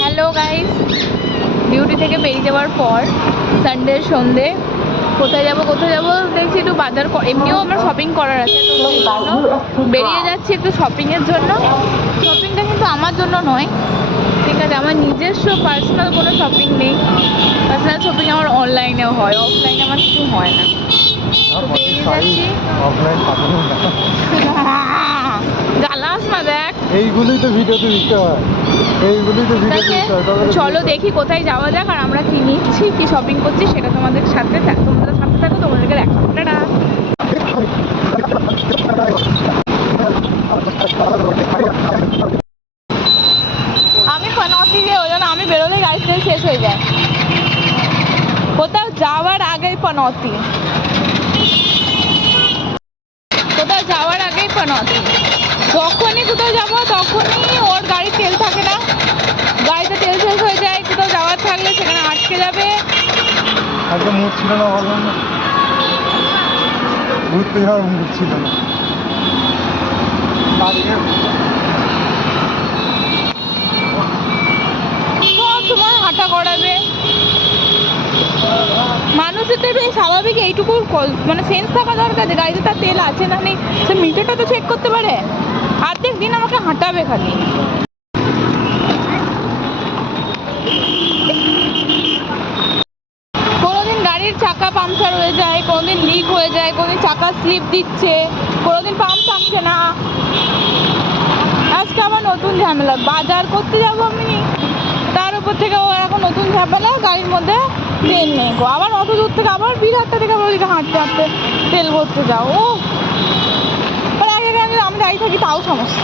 Hello guys, duty থেকে বেরিয়ে যাওয়ার পর সানডের সন্ধে কোথায় যাব দেখছি একটু বাজার, এমনিও আমার শপিং করার আছে, তো সেই জন্য বেরিয়ে যাচ্ছি একটু শপিংয়ের জন্য। শপিংটা কিন্তু আমার জন্য নয়, ঠিক আছে, আমার নিজস্ব পার্সোনাল কোনো শপিং নেই। পার্সোনাল শপিং আমার অনলাইনেও হয়, অফলাইনে আমার কিছু হয় না। জ্বালাস না, দেখ এইগুলোই তো ভিডিওতে দিতে হয়, চলো দেখি কোথায় যাওয়া যাক, আর আমরা কি নিচ্ছি, কি শপিং করছি সেটা তোমাদের সাথে থাকো, তোমাদেরকে দেখাবো। টাটা। আমি পনৌতি দিয়ে, ওই জন্য আমি বেরোলে গাড়ি তেল শেষ হয়ে যায়। কোথাও যাওয়ার আগেই পনৌতি, যখনই কোথাও যাবো তখনই ওর গাড়ির তেল থাকে না, গাড়িতে তেল শেষ হয়ে যায়। কোথাও যাওয়ার থাকলে সেখানে আটকে যাবে। আজকে মুড ছিল না, ভাবলাম না ঘুরতে যাওয়ার মুড ছিল না। সব সময় হাঁটা করাবে। মানুষের তো এই স্বাভাবিক এইটুকু মানে সেন্স থাকা দরকার যে গাড়িতে তার তেল আছে না নেই, সে মিটারটা তো চেক করতে পারে। অর্ধেক দিন আমাকে হাঁটাবে খালি। কোনোদিন গাড়ির চাকা পাংচার হয়ে যায়, কোনোদিন লিক হয়ে যায়, কোনোদিন চাকা স্লিপ দিচ্ছে, কোনোদিন পাম্প থাকছে না। আজকে আবার নতুন ঝামেলা, বাজার করতে যাবো আমি, তার উপর থেকে ও এখন নতুন ঝামেলা, গাড়ির মধ্যে তেল নেই গো। আবার অত দূর থেকে আবার বিরাটটা থেকে আবার হাঁটতে হাঁটতে তেল ভরতে যাও। ও আগে আমি দাঁড়িয়ে থাকি তাও সমস্যা।